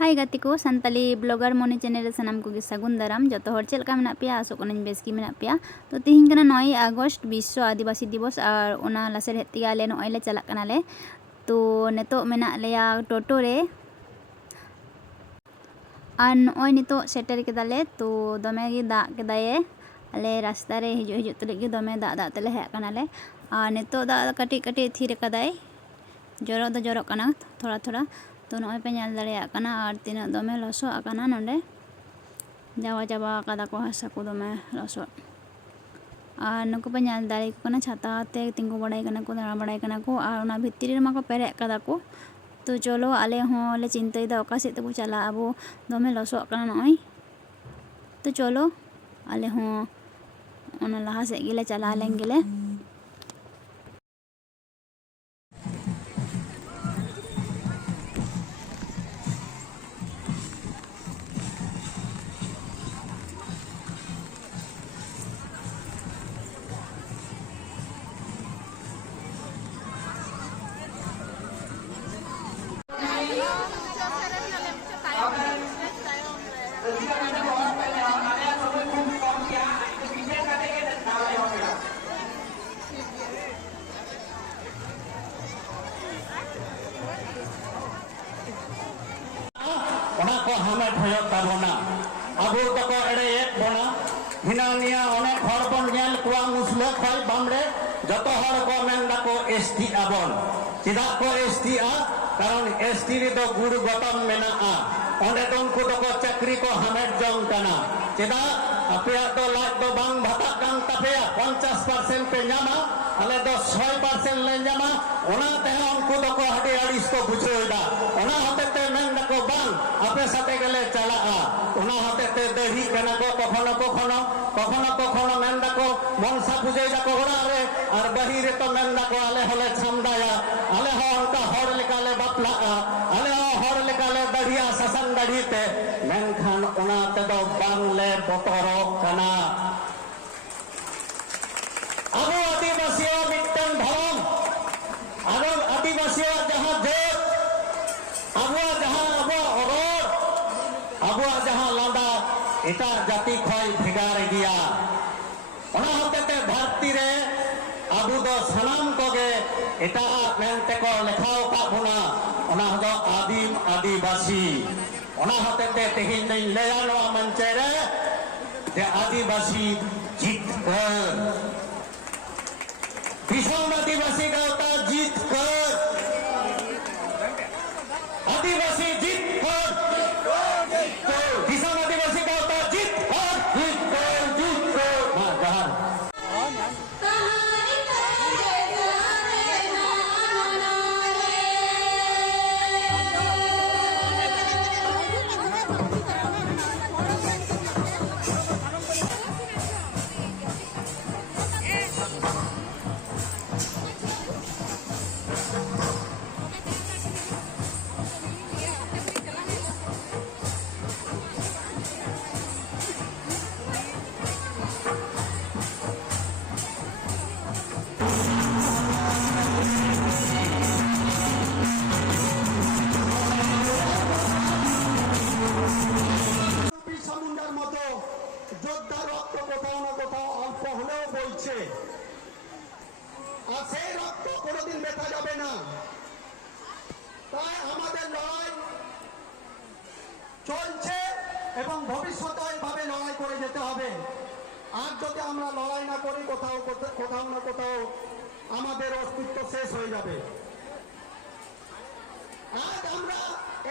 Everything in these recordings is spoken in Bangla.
हाई गति को सानी ब्लगार मनी चैनल सामना को सागुन दाराम जो तो चलका मे पे आसोन बेसगी मे पे तो तेहन नये आगस्ट विश्व आदिवासी दिवस और लासर हेगे नये चलना तो नित टोटो और नये नित सेटर के दाले तो दमे दाग के अले रास्त हजू हजू तुले दमे दाग दाग तेल हेकना और नित दाग कटी कटी थिर जरो जरोना थोड़ा थोड़ा तो नोपे दर तीन दमे लसोना ना जावा चाबाद हसाकू दमे लसो और नुकपे दिन छाता तीनको बड़ा को दाड़ बड़ा को भित्री में पेरे को तो चलो आले हमले चिंता सब चला अब दमे लसोना नई तो चलो आले हाँ लहा सले चला गे mm. ᱚᱱᱟ ᱠᱚ ᱦᱟᱢᱮᱴ ᱦᱩᱭᱩᱜ ᱛᱟᱵᱚᱱᱟ ᱟᱵᱚ ᱫᱚᱠᱚ ᱮᱲᱮᱭᱮᱫ ᱵᱚᱱᱟ ᱦᱤᱱᱟ ᱱᱤᱭᱟᱹ ᱚᱱᱮᱠ ᱦᱚᱲ ᱵᱚᱱ ᱧᱮᱞ ᱠᱚᱣᱟ ᱢᱩᱥᱞᱟᱹ ᱠᱷᱚᱡ ᱵᱟᱢᱲᱮ ᱡᱚᱛᱚ ᱦᱚᱲ ᱠᱚ ᱢᱮᱱ ᱫᱟᱠᱚ ᱮᱥᱴᱤ ᱟᱵᱚᱱ ᱪᱮᱫᱟᱜ ᱠᱚ ᱮᱥᱴᱤᱜᱼᱟ ᱠᱟᱨᱚᱱ ᱮᱥᱴᱤ ᱨᱮᱫᱚ ᱜᱩᱲ ᱜᱚᱛᱚᱢ ᱢᱮᱱᱟᱜᱼᱟ ᱚᱸᱰᱮ ᱫᱚ ᱩᱱᱠᱩ ᱫᱚᱠᱚ ᱪᱟᱹᱠᱨᱤ ᱠᱚ ᱦᱟᱢᱮᱴ ᱡᱚᱝ ᱠᱟᱱᱟ ᱪᱮᱫᱟᱜ ᱟᱯᱮᱭᱟᱜ ᱫᱚ ᱞᱟᱡ ᱫᱚ ᱵᱟᱝ ᱵᱷᱟᱛᱟᱜ ᱠᱟᱱ ᱛᱟᱯᱮᱭᱟ ᱯᱚᱧᱪᱟᱥ ᱯᱟᱨᱥᱮᱱᱴ ᱯᱮ ᱧᱟᱢᱟ ᱟᱞᱮ ᱫᱚ ছয় ᱯᱟᱨᱥᱮᱱᱴ ᱞᱮ ᱧᱟᱢᱟ ᱚᱱᱟ ᱛᱮᱦᱚᱸ ᱩᱱᱠᱩ ᱫᱚᱠᱚ ᱟᱹᱰᱤ ᱟᱹᱲᱤᱥ ᱠᱚ ᱵᱩᱡᱷᱟᱹᱣᱮᱫᱟ ᱚᱱᱟ ᱦᱚᱛᱮ ᱛᱮ ᱢᱮᱱ ᱫᱟᱠᱚ ᱵᱟᱝ ᱟᱯᱮ ᱥᱟᱛᱮ ᱜᱮᱞᱮ ᱪᱟᱞᱟᱜᱼᱟ ᱚᱱᱟ ᱦᱚᱛᱮ তে দাঁড়িয়ে কেন কখনো কখনো কখনো কখনো মেন দাকো মনসা পুজোয় দাকো ওড়াগ রে আর বাহিরে তো মেন দাকো আলে হলে ছামদায়া আলে হ অনকা হর লেকালে বাপলাগা আলে হ হর লেকালে দাড়িয়া সাসান দাড়িতে মেনখান ওনা তেদো বাংলে বতরক কানা ᱟᱵᱚᱣᱟᱜ ᱡᱟᱦᱟᱸ ᱞᱟᱸᱫᱟ ᱮᱴᱟᱜ ᱡᱟᱹᱛᱤ ᱠᱷᱚᱱ ᱵᱷᱮᱜᱟᱨ ᱜᱮᱭᱟ ᱚᱱᱟ ᱦᱚᱛᱮᱛᱮ ᱫᱷᱟᱹᱨᱛᱤ ᱨᱮ ᱟᱵᱚ ᱫᱚ ᱥᱟᱱᱟᱢ ᱠᱚᱜᱮ ᱮᱴᱟᱜ ᱢᱮᱱᱛᱮ ᱠᱚ ᱞᱮᱠᱷᱟᱣ ᱟᱠᱟᱫ ᱵᱚᱱᱟ ᱚᱱᱟ ᱫᱚ ᱟᱹᱫᱤᱢ ᱟᱹᱫᱤᱵᱟᱹᱥᱤ ᱚᱱᱟ ᱦᱚᱛᱮᱛᱮ ᱛᱮᱦᱮᱧ ᱫᱚᱧ ᱞᱟᱹᱭᱟ ᱱᱚᱣᱟ ᱢᱚᱧᱪᱮ ᱨᱮ ᱡᱮ ᱟᱹᱫᱤᱵᱟᱹᱥᱤ ᱡᱤᱛᱠᱟᱹᱨ ᱫᱤᱥᱚᱢ ᱟᱹᱫᱤᱵᱟᱹᱥᱤ ᱜᱟᱶᱛᱟ মেটা যাবে না। তাই আমাদের লড়াই চলছে এবং ভবিষ্যতে এইভাবে লড়াই করে যেতে হবে। আর যদি আমরা লড়াই না করি, কোথাও কোথাও না কোথাও আমাদের অস্তিত্ব শেষ হয়ে যাবে। আজ আমরা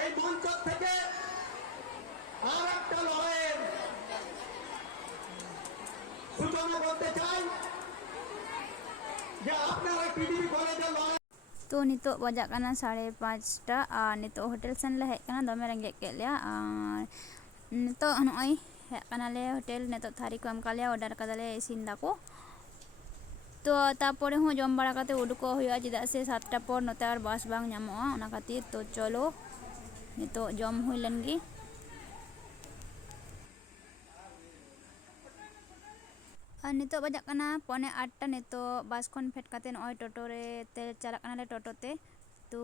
এই মঞ্চ থেকে আর একটা লড়াইয়ের সূচনা করতে চাই। যে আপনারা টিভি কলেজের লড়াই to nitok wajak kanan sare pasta a nitok hotel san la hek kanan dome rengek ke lia a nitok anu oi hek kanan le hotel nitok thari ko am kalia order ka dale sin to ta pore ho jom bara kate uduko hoya jida se 7 ta por no tar bas bang nyamo ona to cholo nitok jom hoilen gi ᱟᱨ ᱱᱤᱛᱚᱜ ᱵᱟᱡᱟᱜ ᱠᱟᱱᱟ ᱯᱚᱱᱮ ᱟᱴᱴᱟ ᱱᱤᱛᱚᱜ ᱵᱟᱥ ᱠᱷᱚᱱ ᱯᱷᱮᱰ ᱠᱟᱛᱮ ᱱᱚᱜᱼᱚᱭ ᱴᱳᱴᱳ ᱨᱮ ᱪᱟᱞᱟᱜ ᱠᱟᱱᱟᱞᱮ ᱴᱳᱴᱳ ᱛᱮ ᱛᱚ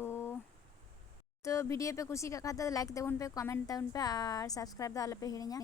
ᱛᱚ ᱵᱷᱤᱰᱤᱭᱳ ᱯᱮ ᱠᱩᱥᱤ ᱠᱟᱜ ᱠᱷᱟᱱ ᱫᱚ ᱞᱟᱭᱤᱠ ᱛᱟᱵᱚᱱ ᱯᱮ ᱠᱚᱢᱮᱱᱴ ᱛᱟᱵᱚᱱ ᱯᱮ ᱟᱨ ᱥᱟᱵᱥᱠᱨᱟᱭᱤᱵ ᱫᱚ ᱟᱞᱚᱯᱮ ᱦᱤᱲᱤᱧᱟ